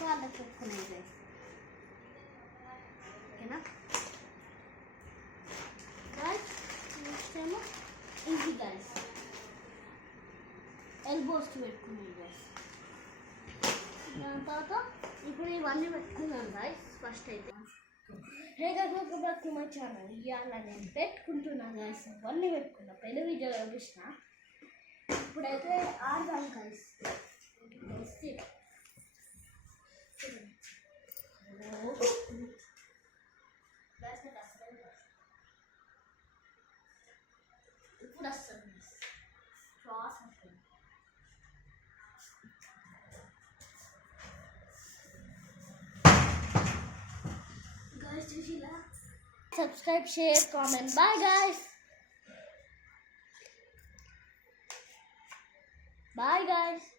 కాళ్ళకి పెట్టుకునేది గైస్. ఓకేనా గైస్? నెక్స్ట్ ఏమో ఇది గైస్, ఎల్బోస్కి పెట్టుకునేది గైస్. దాని తర్వాత ఇప్పుడు ఇవన్నీ పెట్టుకున్నాను గైస్. ఫస్ట్ అయితే hey guys, welcome back to my channel. ఇవాళ నేను పెట్టుకుంటున్నాను గైస్. ఇవన్నీ పెట్టుకున్నా, పెళ్లి వీడియో చూపించిన. ఇప్పుడైతే ఆడదాం గైస్. ఇప్పుడు వస్తుంది శ్వాస వస్తుంది. guys, subscribe, share, comment. Bye guys. Bye guys.